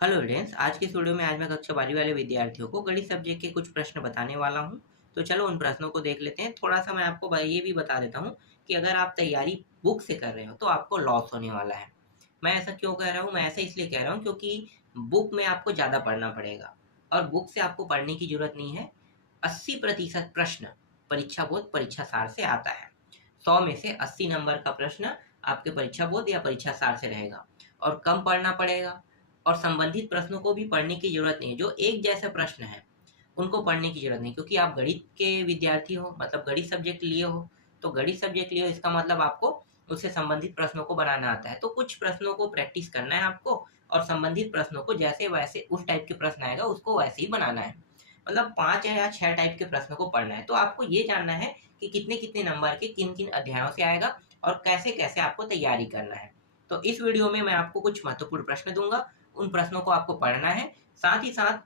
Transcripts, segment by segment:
Hello friends, आज के इस वीडियो में आज मैं कक्षा 12वीं वाले विद्यार्थियों को गणित सब्जेक्ट के कुछ प्रश्न बताने वाला हूं। तो चलो उन प्रश्नों को देख लेते हैं। थोड़ा सा मैं आपको ये भी बता देता हूं कि अगर आप तैयारी बुक से कर रहे हो तो आपको लॉस होने वाला है। मैं ऐसा क्यों कह रहा हूं? मैं ऐसा इसलिए कह रहा हूं क्योंकि बुक में आपको ज़्यादा पढ़ना पड़ेगा और बुक से आपको पढ़ने की जरूरत नहीं है। 80% प्रश्न परीक्षा बोध परीक्षा सार से आता है। 100 में से 80 नंबर का प्रश्न आपके परीक्षा बोध या परीक्षा सार से रहेगा और कम पढ़ना पड़ेगा। और संबंधित प्रश्नों को भी पढ़ने की जरूरत नहीं है। जो एक जैसे प्रश्न है उनको पढ़ने की जरूरत नहीं, क्योंकि आप गणित के विद्यार्थी हो, मतलब गणित सब्जेक्ट लिए हो। तो गणित सब्जेक्ट लिए हो इसका मतलब आपको उससे संबंधित प्रश्नों को बनाना आता है। तो कुछ प्रश्नों को प्रैक्टिस करना है आपको और संबंधित प्रश्नों को जैसे वैसे उस टाइप के प्रश्न आएगा उसको वैसे ही बनाना है। मतलब 5 या 6 टाइप के प्रश्नों को पढ़ना है। तो आपको ये जानना है कि कितने कितने नंबर के किन किन अध्यायों से आएगा और कैसे कैसे आपको तैयारी करना है। तो इस वीडियो में मैं आपको कुछ महत्वपूर्ण प्रश्न दूंगा, उन प्रश्नों को आपको पढ़ना है। साथ ही साथ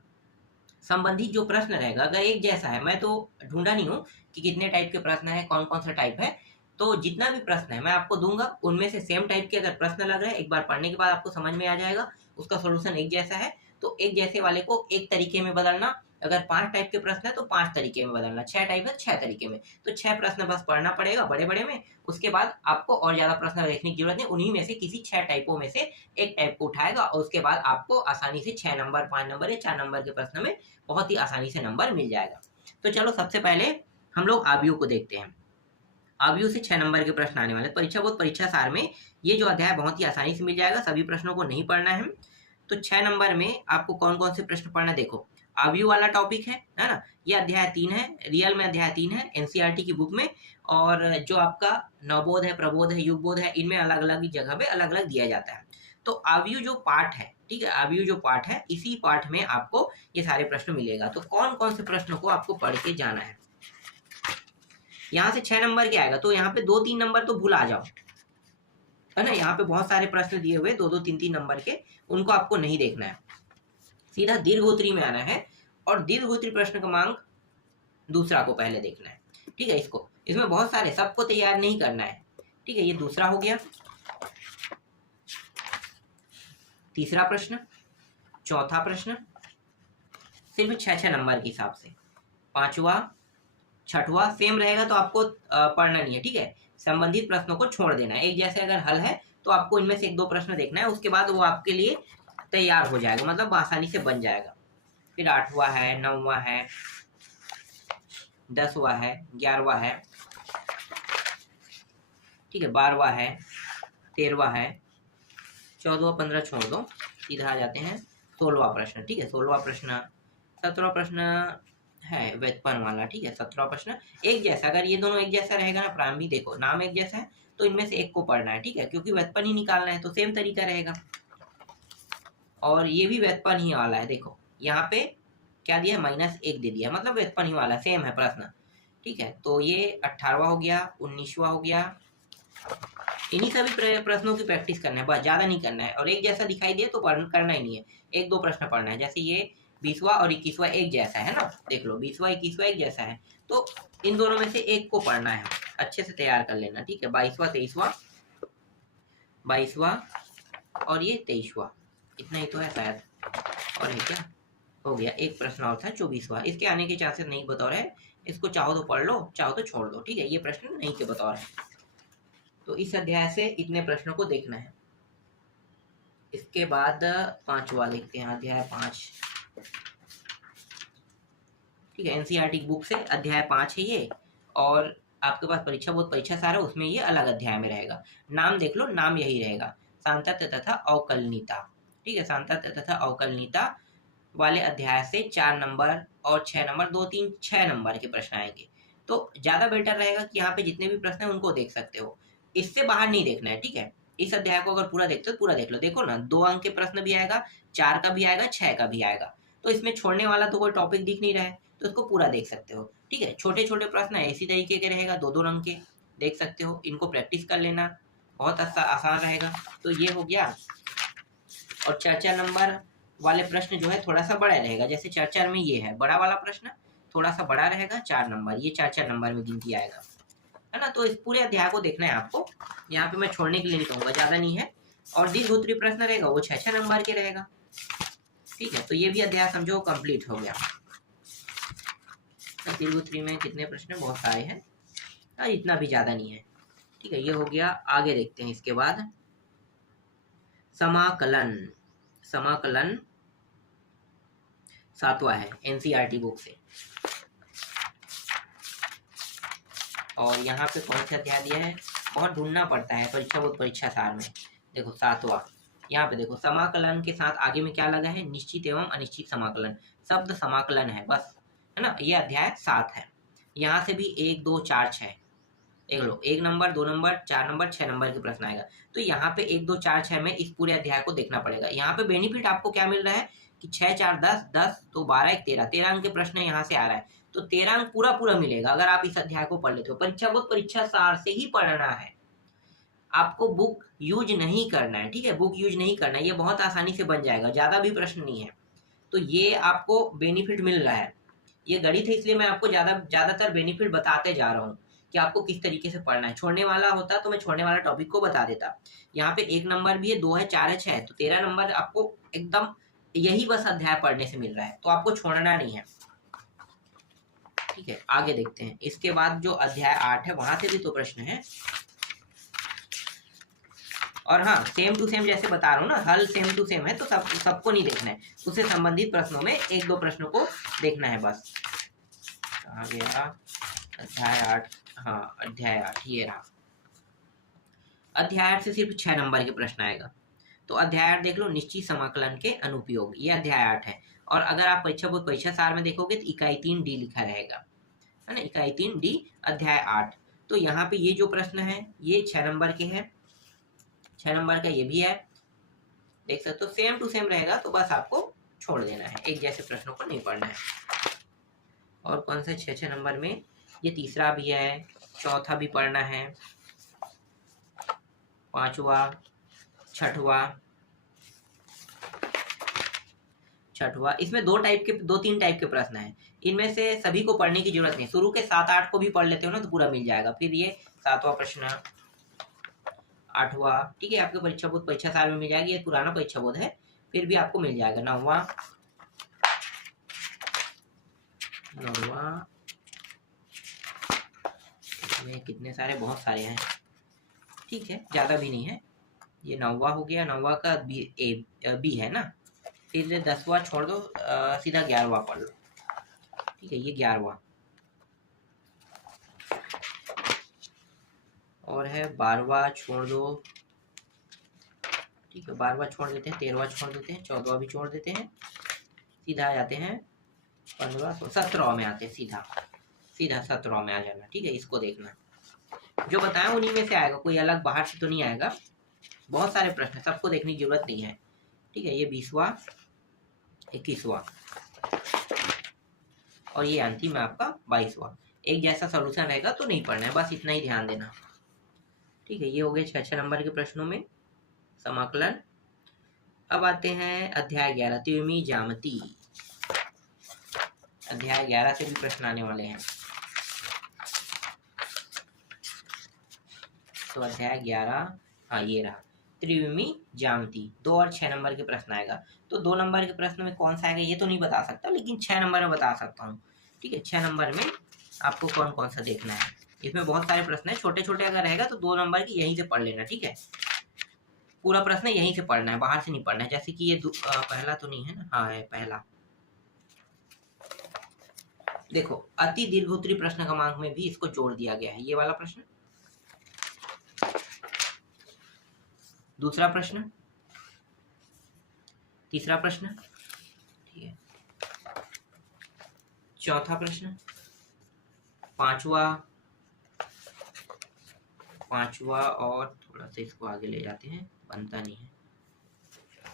संबंधित जो प्रश्न रहेगा अगर एक जैसा है, मैं तो ढूंढा नहीं हूँ कि कितने टाइप के प्रश्न है, कौन कौन सा टाइप है। तो जितना भी प्रश्न है मैं आपको दूंगा, उनमें से सेम टाइप के अगर प्रश्न लग रहे हैं, एक बार पढ़ने के बाद आपको समझ में आ जाएगा उसका सोल्यूशन एक जैसा है। तो एक जैसे वाले को एक तरीके में बदलना। अगर 5 टाइप के प्रश्न है तो 5 तरीके में बदलना, 6 टाइप है 6 तरीके में। तो 6 प्रश्न बस पढ़ना पड़ेगा बड़े बड़े में। उसके बाद आपको और ज्यादा प्रश्न देखने की जरूरत नहीं, उन्हीं में से किसी 6 टाइपों में से एक टाइप को उठाएगा और उसके बाद आपको आसानी से 6 नंबर, 5 नंबर या 4 नंबर के प्रश्न में बहुत ही आसानी से नंबर मिल जाएगा। तो चलो सबसे पहले हम लोग आव्यूह को देखते हैं। आव्यूह से 6 नंबर के प्रश्न आने वाले परीक्षा बोध परीक्षा सार में। ये जो अध्याय बहुत ही आसानी से मिल जाएगा, सभी प्रश्नों को नहीं पढ़ना है। तो 6 नंबर में आपको कौन कौन से प्रश्न पढ़ना है देखो। आव्यूह वाला टॉपिक है ना। ये अध्याय 3 है, रियल में अध्याय 3 है एनसीईआरटी की बुक में। और जो आपका नवबोध है, प्रबोध है, युगबोध है, इनमें अलग अलग जगह पे अलग अलग दिया जाता है। तो आव्यूह जो पार्ट है, ठीक है, आव्यूह जो पार्ट है इसी पार्ट में आपको ये सारे प्रश्न मिलेगा। तो कौन कौन से प्रश्नों को आपको पढ़ के जाना है। यहाँ से 6 नंबर के आएगा तो यहाँ पे 2-3 नंबर तो भूल आ जाओ, है ना। यहाँ पे बहुत सारे प्रश्न दिए हुए 2-2, 3-3 नंबर के, उनको आपको नहीं देखना है। सीधा दीर्घोत्तरी में आना है और दीर्घोत्तरी प्रश्न क्रमांक दूसरा को पहले देखना है, ठीक है। इसमें बहुत सारे, सबको तैयार नहीं करना है, ठीक है। ये दूसरा हो गया। तीसरा प्रश्न, चौथा प्रश्न सिर्फ 6-6 नंबर के हिसाब से। पांचवा, छठवा सेम रहेगा तो आपको पढ़ना नहीं है, ठीक है। संबंधित प्रश्नों को छोड़ देना है। एक जैसे अगर हल है तो आपको इनमें से 1-2 प्रश्न देखना है, उसके बाद वो आपके लिए तैयार हो जाएगा, मतलब आसानी से बन जाएगा। फिर 8वां है, 9वां है, 10वां है, 11वां है, ठीक है, 12वां है, 13वां है, 14वां, 15 छोड़ दो, सीधा आ जाते हैं 16वां प्रश्न, ठीक है। 16वां प्रश्न, 17वां प्रश्न है व्युत्पन्न वाला, ठीक है। 17वां प्रश्न एक जैसा, अगर ये दोनों एक जैसा रहेगा ना, प्रारंभिक देखो नाम एक जैसा है तो इनमें से एक को पढ़ना है, ठीक है, क्योंकि व्युत्पन्न ही निकालना है तो सेम तरीका रहेगा। और ये भी व्युत्पन्न ही वाला है, देखो यहाँ पे क्या दिया है, -1 दे दिया, मतलब व्युत्पन्न ही वाला सेम है प्रश्न, ठीक है। तो ये 18वां हो गया, 19वां हो गया। इन्हीं सभी प्रश्नों की प्रैक्टिस करना है, बस ज्यादा नहीं करना है। और एक जैसा दिखाई दे तो करना ही नहीं है, 1-2 प्रश्न पढ़ना है। जैसे ये 20वां और 21वां एक जैसा है ना, देख लो 20वां 21वां एक जैसा है, तो इन दोनों में से एक को पढ़ना है, अच्छे से तैयार कर लेना, ठीक है। 22वां 23वां, 22वां और ये 23वां, इतना ही तो है शायद। और ये क्या हो गया, एक प्रश्न और था 24वां। इसके आने के चांसेस नहीं बता रहे, इसको चाहो तो पढ़ लो, चाहो तो छोड़ दो, ठीक है। ये प्रश्न नहीं के बता रहे। तो इस अध्याय से इतने प्रश्नों को देखना है। इसके बाद 5वां देखते हैं, अध्याय 5, ठीक है। एनसीईआरटी की बुक से अध्याय 5 है ये, और आपके पास परीक्षा बोध परीक्षा सार है, उसमें ये अलग अध्याय में रहेगा। नाम देख लो, नाम यही रहेगा, सांतत्य तथा अवकलनीयता, ठीक है। सांतत्य तथा अवकलनीयता वाले अध्याय से 4 नंबर और 6 नंबर, 2-3 6 नंबर के प्रश्न आएंगे। तो ज्यादा बेटर रहेगा कि यहाँ पे जितने भी प्रश्न है उनको देख सकते हो, इससे बाहर नहीं देखना है, ठीक है। इस अध्याय को अगर पूरा देखते हो पूरा देख लो, देखो ना 2 अंक के प्रश्न भी आएगा, 4 का भी आएगा, 6 का भी आएगा। तो इसमें छोड़ने वाला तो कोई टॉपिक दिख नहीं रहा है, तो इसको पूरा देख सकते हो, ठीक है। छोटे छोटे प्रश्न है इसी तरीके के रहेगा, 2-2 रंग के देख सकते हो, इनको प्रैक्टिस कर लेना, बहुत आसान रहेगा। तो ये हो गया। और 4-4 नंबर वाले प्रश्न जो है थोड़ा सा बड़ा रहेगा, जैसे 4-4 में ये है बड़ा वाला प्रश्न, थोड़ा सा बड़ा रहेगा, 4 नंबर, ये 4-4 नंबर में गिनती आएगा, है ना। तो इस पूरे अध्याय को देखना है आपको, यहाँ पे मैं छोड़ने के लिए नहीं कहूँगा, ज्यादा नहीं है। और दीर्घोत्तरी प्रश्न रहेगा वो 6-6 नंबर के रहेगा, ठीक है, तो ये भी अध्याय समझो कंप्लीट हो गया। दीर्घ 3 में कितने प्रश्न? बहुत सारे हैं, इतना भी ज्यादा नहीं है। ठीक है, ये हो गया। आगे देखते हैं इसके बाद समाकलन। समाकलन 7वां है एनसीईआरटी बुक से। और यहाँ पे कौन सा अध्याय दिया है? बहुत ढूंढना पड़ता है परीक्षा बोर्ड परीक्षा सार में। देखो 7वां, यहाँ पे देखो समाकलन के साथ आगे में क्या लगा है? निश्चित एवं अनिश्चित समाकलन। शब्द समाकलन है बस, है ना। ये अध्याय 7 है। यहाँ से भी 1 2 4 6 देख लो, 1 नंबर 2 नंबर 4 नंबर 6 नंबर के प्रश्न आएगा। तो यहाँ पे 1 2 4 6 में इस पूरे अध्याय को देखना पड़ेगा। यहाँ पे बेनिफिट आपको क्या मिल रहा है कि 6 4 10 10 तो 12 1 13 अंक के प्रश्न यहाँ से आ रहा है, तो 13 अंक पूरा पूरा मिलेगा अगर आप इस अध्याय को पढ़ लेते हो। परीक्षा बोर्ड परीक्षा सार से ही पढ़ना है, आपको बुक यूज नहीं करना है। ठीक है, बुक यूज नहीं करना है, ये बहुत आसानी से बन जाएगा, ज्यादा भी प्रश्न नहीं है। तो ये आपको बेनिफिट मिल रहा है। ये गणित है इसलिए मैं आपको ज्यादातर बेनिफिट बताते जा रहा हूँ कि आपको किस तरीके से पढ़ना है। छोड़ने वाला होता तो मैं छोड़ने वाला टॉपिक को बता देता। यहाँ पे 1 नंबर भी है, 2 है, 4 है, 6 है, तो 13 नंबर आपको एकदम यही बस अध्याय पढ़ने से मिल रहा है, तो आपको छोड़ना नहीं है। ठीक है, आगे देखते हैं। इसके बाद जो अध्याय 8 है वहां से भी तो प्रश्न है। और हाँ, सेम टू सेम जैसे बता रहा हूँ ना, हल सेम टू सेम है, तो सबको नहीं देखना है, उससे संबंधित प्रश्नों में 1 2 प्रश्नों को देखना है बस। आ गया अध्याय 8। हाँ, अध्याय 8 ये रहा। अध्याय 8 से सिर्फ 6 नंबर के प्रश्न आएगा। तो अध्याय 8 देख लो, निश्चित समाकलन के अनुपयोग, ये अध्याय 8 है। और अगर आप परीक्षा बोर्ड परीक्षा सार में देखोगे तो इकाई 3 डी लिखा रहेगा, है ना, इकाई 3 डी अध्याय 8। तो यहाँ पे ये जो प्रश्न है ये 6 नंबर के हैं, 6 नंबर का ये भी है, देख सकते हो सेम टू सेम रहेगा, तो बस आपको छोड़ देना है, एक जैसे प्रश्नों को नहीं पढ़ना है। और कौन से 6 नंबर में? ये तीसरा भी है, चौथा भी पढ़ना है, 5वां, 6वां। इसमें 2-3 टाइप के प्रश्न हैं। इनमें से सभी को पढ़ने की जरूरत नहीं, शुरू के 7 8 को भी पढ़ लेते हो ना तो पूरा मिल जाएगा। फिर ये 7वां प्रश्न, 8वां, ठीक है, आपके परीक्षा बोर्ड परीक्षा साल में मिल जाएगी, ये पुराना परीक्षा बोर्ड है, फिर भी आपको मिल जाएगा। 9वां, इसमें कितने सारे? बहुत सारे हैं, ठीक है, ज्यादा भी नहीं है। ये 9वां हो गया, 9वां का बी है ना। फिर 10वां छोड़ दो, सीधा 11वां पढ़ लो। ठीक है, ये 11वां। और है 12वां छोड़ दो, ठीक है, 12वां छोड़ देते हैं, 13वां छोड़ देते हैं, 14वां भी छोड़ देते हैं, सीधा आ जाते हैं 15वां 17वां में आते हैं, सीधा 17वां में आ जाना। ठीक है, इसको देखना, जो बताया उन्हीं में से आएगा, कोई अलग बाहर से तो नहीं आएगा। बहुत सारे प्रश्न, सबको देखने की जरूरत नहीं है। ठीक है, ये 20वां, 21वां और ये अंतिम है आपका 22वां। एक जैसा सॉल्यूशन रहेगा तो नहीं पढ़ना है, बस इतना ही ध्यान देना। ठीक है, ये हो गए 6 नंबर के प्रश्नों में समाकलन। अब आते हैं अध्याय 11 त्रिविमी ज्यामिति। अध्याय 11 से भी प्रश्न आने वाले हैं। तो अध्याय 11, हाँ ये रहा, त्रिविमी ज्यामिति। 2 और 6 नंबर के प्रश्न आएगा। तो 2 नंबर के प्रश्न में कौन सा आएगा ये तो नहीं बता सकता, लेकिन 6 नंबर में बता सकता हूँ। ठीक है, 6 नंबर में आपको कौन कौन सा देखना है। इसमें बहुत सारे प्रश्न है, छोटे छोटे अगर रहेगा तो 2 नंबर की यहीं से पढ़ लेना। ठीक है, पूरा प्रश्न यहीं से पढ़ना है, बाहर से नहीं पढ़ना है। जैसे कि ये पहला तो नहीं है ना, हाँ है पहला। देखो, अति दीर्घोत्तरी प्रश्न क्रमांक में भी इसको जोड़ दिया गया है, ये वाला प्रश्न। दूसरा प्रश्न, तीसरा प्रश्न, ठीक है, चौथा प्रश्न, पांचवा और थोड़ा सा इसको आगे ले जाते हैं, बनता नहीं है।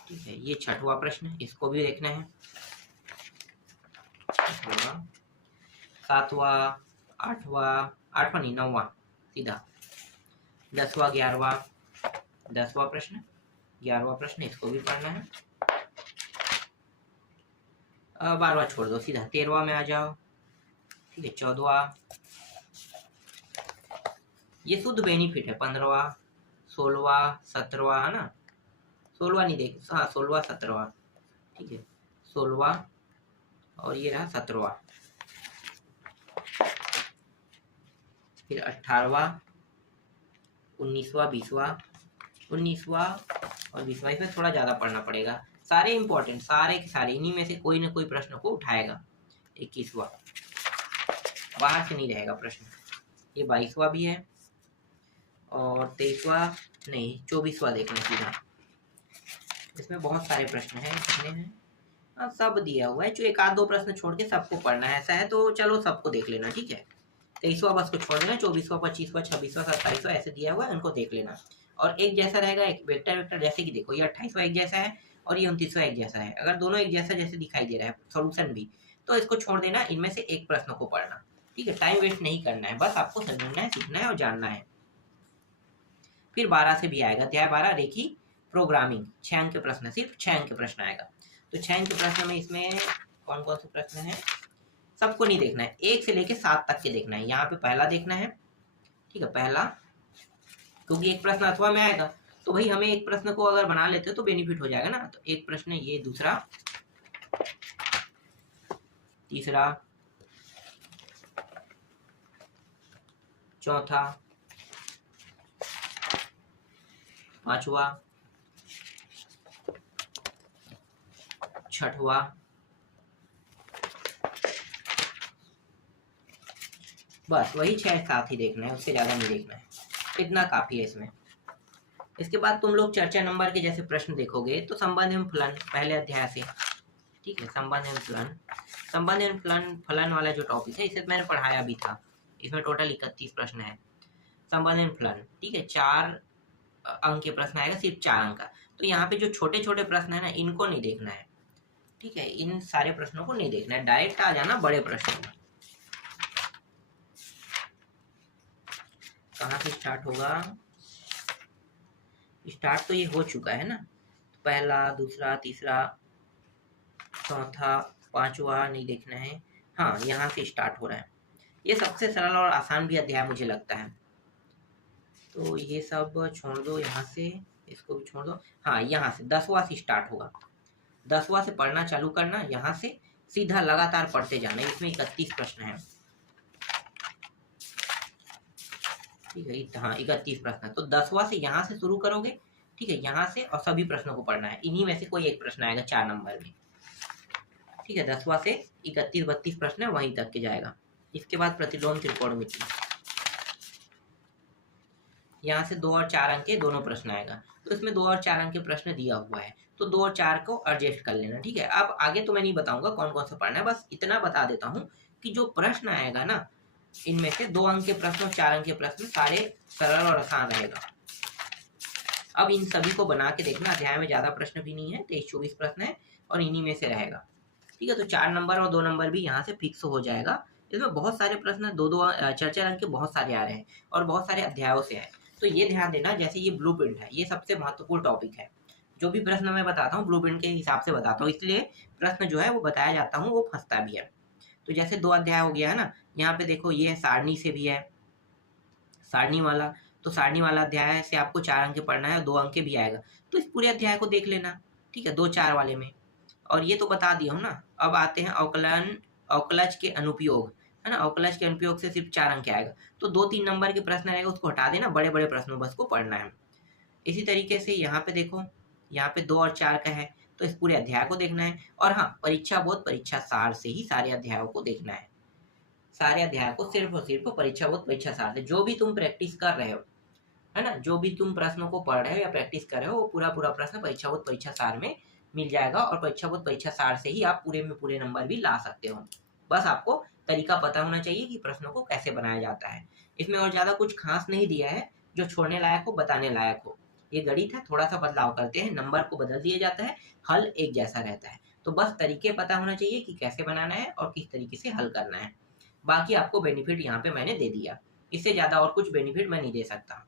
ठीक है, ये 6वां प्रश्न, इसको भी देखना है। 7वां, 8वां नहीं 9वां, सीधा 10वां, 11वां, 10वां प्रश्न, 11वां प्रश्न, इसको भी पढ़ना है। 12वां छोड़ दो, सीधा 13वां में आ जाओ। ठीक है, 14वां, ये शुद्ध बेनिफिट है। 15वां, 16वां, 17वां, है ना, 16वां नहीं देख, हाँ 16वां 17वां। ठीक है, 16वां और ये रहा 17वां, फिर 18वां, 19वां, 20वां, 19वां और 20वां। इसमें थोड़ा ज़्यादा पढ़ना पड़ेगा, सारे इंपॉर्टेंट, सारे के सारे, इन्हीं में से कोई ना कोई प्रश्न को उठाएगा। 21वां बाहर से नहीं रहेगा प्रश्न। ये 22वां भी है और 23वां नहीं, 24वां देखना सीधा। इसमें बहुत सारे प्रश्न हैं, कितने हैं? सब दिया हुआ है, जो एक आध दो प्रश्न छोड़ के सबको पढ़ना है, ऐसा है तो चलो सबको देख लेना, ठीक है। 23वां बस को छोड़ देना, 24वां, 25वां, 26वां, 27वां ऐसे दिया हुआ है, उनको देख लेना। और एक जैसा रहेगा, एक वेक्टर वेक्टर, जैसे कि देखो ये 28वां एक जैसा है और ये 29वां एक जैसा है। अगर दोनों एक जैसा जैसे दिखाई दे रहा है सोल्यूशन भी, तो इसको छोड़ देना, इनमें से एक प्रश्न को पढ़ना, ठीक है। टाइम वेस्ट नहीं करना है, बस आपको समझना है, सीखना है और जानना है। फिर 12 से भी आएगा, अध्याय 12 रेखी प्रोग्रामिंग, 6 अंक के प्रश्न, सिर्फ 6 अंक के प्रश्न आएगा। तो 6 अंक के प्रश्न में इसमें कौन कौन से प्रश्न है, सबको नहीं देखना है, 1 से लेके 7 तक के देखना है। यहाँ पे पहला देखना है, ठीक है, पहला, क्योंकि एक प्रश्न अथवा में आएगा, तो भाई हमें एक प्रश्न को अगर बना लेते तो बेनिफिट हो जाएगा ना। तो एक प्रश्न ये, दूसरा, तीसरा, चौथा, पांचवा, छठवा, बस वही 6-7 ही देखना है, उससे ज्यादा नहीं देखना है, इतना काफी है इसमें। इसके बाद तुम लोग चर्चा नंबर के जैसे प्रश्न देखोगे तो संबंध एवं फलन पहले अध्याय से, ठीक है, संबंध एवं फलन, संबंध एवं फलन, फलन वाला जो टॉपिक है इसे मैंने पढ़ाया भी था। इसमें टोटल 31 प्रश्न है, संबंध एवं फलन, ठीक है। 4 अंक के प्रश्न आएगा, सिर्फ 4 अंक का। तो यहाँ पे जो छोटे छोटे प्रश्न है ना, इनको नहीं देखना है, ठीक है, इन सारे प्रश्नों को नहीं देखना है, डायरेक्ट आ जाना बड़े प्रश्नों में। कहाँ से स्टार्ट होगा, स्टार्ट तो ये हो चुका है ना, तो पहला, दूसरा, तीसरा, चौथा, पांचवा नहीं देखना है, हाँ यहाँ से स्टार्ट हो रहा है। ये सबसे सरल और आसान भी अध्याय मुझे लगता है, तो ये सब छोड़ दो, यहाँ से इसको भी छोड़ दो। हाँ, यहाँ से 10वां से स्टार्ट होगा, 10वां से पढ़ना चालू करना, यहाँ से सीधा लगातार पढ़ते जाना। इसमें 31 प्रश्न है, ठीक है, हाँ 31 प्रश्न है। तो 10वां से यहाँ से शुरू करोगे, ठीक है, यहाँ से, और सभी प्रश्नों को पढ़ना है, इन्हीं में से कोई एक प्रश्न आएगा 4 नंबर में, ठीक है। 10वां से 31-32 प्रश्न है, वहीं तक के जाएगा। इसके बाद प्रतिलोम त्रिकोणमिति, यहाँ से 2 और 4 अंक के दोनों प्रश्न आएगा। तो इसमें 2 और 4 अंक के प्रश्न दिया हुआ है, तो 2 और 4 को एडजस्ट कर लेना, ठीक है। अब आगे तो मैं नहीं बताऊंगा कौन कौन सा पढ़ना है, बस इतना बता देता हूँ कि जो प्रश्न आएगा ना, इनमें से 2 अंक के प्रश्न और 4 अंक के प्रश्न सारे सरल और आसान रहेगा। अब इन सभी को बना के देखना, अध्याय में ज्यादा प्रश्न भी नहीं है, 23-24 प्रश्न है और इन्हीं में से रहेगा, ठीक है। तो 4 नंबर और 2 नंबर भी यहाँ से फिक्स हो जाएगा। इसमें बहुत सारे प्रश्न 2-2 4-4 अंक के बहुत सारे आ रहे हैं और बहुत सारे अध्यायों से हैं। तो ये ध्यान देना, जैसे ये ब्लूप्रिंट है, ये सबसे महत्वपूर्ण टॉपिक है। जो भी प्रश्न मैं बताता हूँ ब्लूप्रिंट के हिसाब से बताता हूँ, इसलिए प्रश्न जो है वो बताया जाता हूँ, वो फंसता भी है। तो जैसे 2 अध्याय हो गया है ना, यहाँ पे देखो ये सारणी से भी है, सारणी वाला, तो सारणी वाला अध्याय से आपको 4 अंक पढ़ना है और 2 अंक भी आएगा, तो इस पूरे अध्याय को देख लेना, ठीक है, 2-4 वाले में। और ये तो बता दिया हूँ ना। अब आते हैं अवकलन, अवकलज के अनुपयोग, है ना, अवकलज के अनुपयोग से सिर्फ 4 अंक आएगा, तो 2-3 नंबर के प्रश्न रहेगा, उसको हटा देना, बड़े बड़े प्रश्नों बस को पढ़ना है। इसी तरीके से यहाँ पे देखो, यहाँ पे 2 और 4 का है, तो इस पूरे अध्याय को देखना है। और हाँ, परीक्षा बोध, परीक्षा सार से ही सारे अध्यायों को देखना है, सारे अध्याय को सिर्फ और सिर्फ परीक्षा बोध, परीक्षा सार से। जो भी तुम प्रैक्टिस कर रहे हो, है ना, जो भी तुम प्रश्नों को पढ़ रहे हो या प्रैक्टिस कर रहे हो, वो पूरा पूरा प्रश्न परीक्षा बोध, परीक्षा सार में मिल जाएगा। और परीक्षा बोध, परीक्षा सार से ही आप पूरे में पूरे नंबर भी ला सकते हो। बस आपको तरीका पता होना चाहिए कि प्रश्नों को कैसे बनाया जाता है। इसमें और ज्यादा कुछ खास नहीं दिया है जो छोड़ने लायक हो, बताने लायक हो। ये गणित है, थोड़ा सा बदलाव करते हैं, नंबर को बदल दिया जाता है, हल एक जैसा रहता है। तो बस तरीके पता होना चाहिए कि कैसे बनाना है और किस तरीके से हल करना है। बाकी आपको बेनिफिट यहाँ पे मैंने दे दिया, इससे ज्यादा और कुछ बेनिफिट मैं नहीं दे सकता।